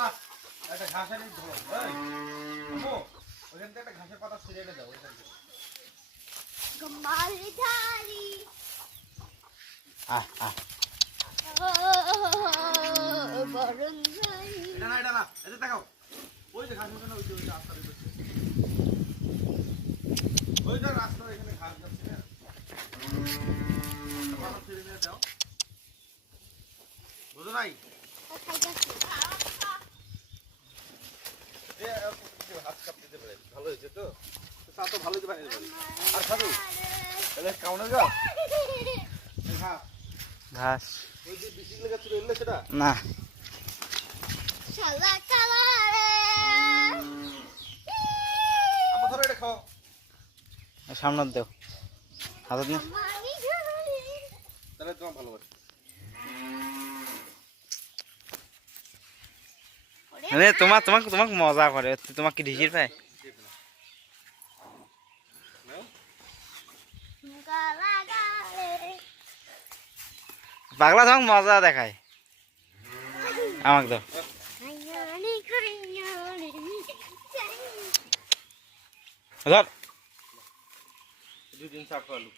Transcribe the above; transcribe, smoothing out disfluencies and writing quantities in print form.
না একটা ঘাসের ধরো ওইখান থেকে একটা ঘাসের পাতা ছিঁড়ে এনে দাও ওইখান থেকে মালিধারি বরণ ধারি এটা না এই দেখাও ওই যে ঘাসের জন্য ওই যে রাস্তা দিচ্ছে ওই যে রাস্তা এখানে ঘাস যাচ্ছে না পাতা ছিঁড়ে এনে দাও বুঝো নাই হাত কাপ দিতে পারে ভালো হয়েছে তো চা তো ভালোই বানিয়ে দেবে আর খাবো তাহলে কাউনে যাও ঘাস ওই যে বিসি লেগে ছিল এলে সেটা না শালা কালারে আমার ধরো এটা খাও সামনে দেও হাতত না তাহলে তোমার ভালো লাগে আরে তোমাক মজা করে তোমাক কি ঢিসির পায় পাগলা তোমাক মজা দেখায় আমাকে দাও ধর 2 দিন চাপ আলু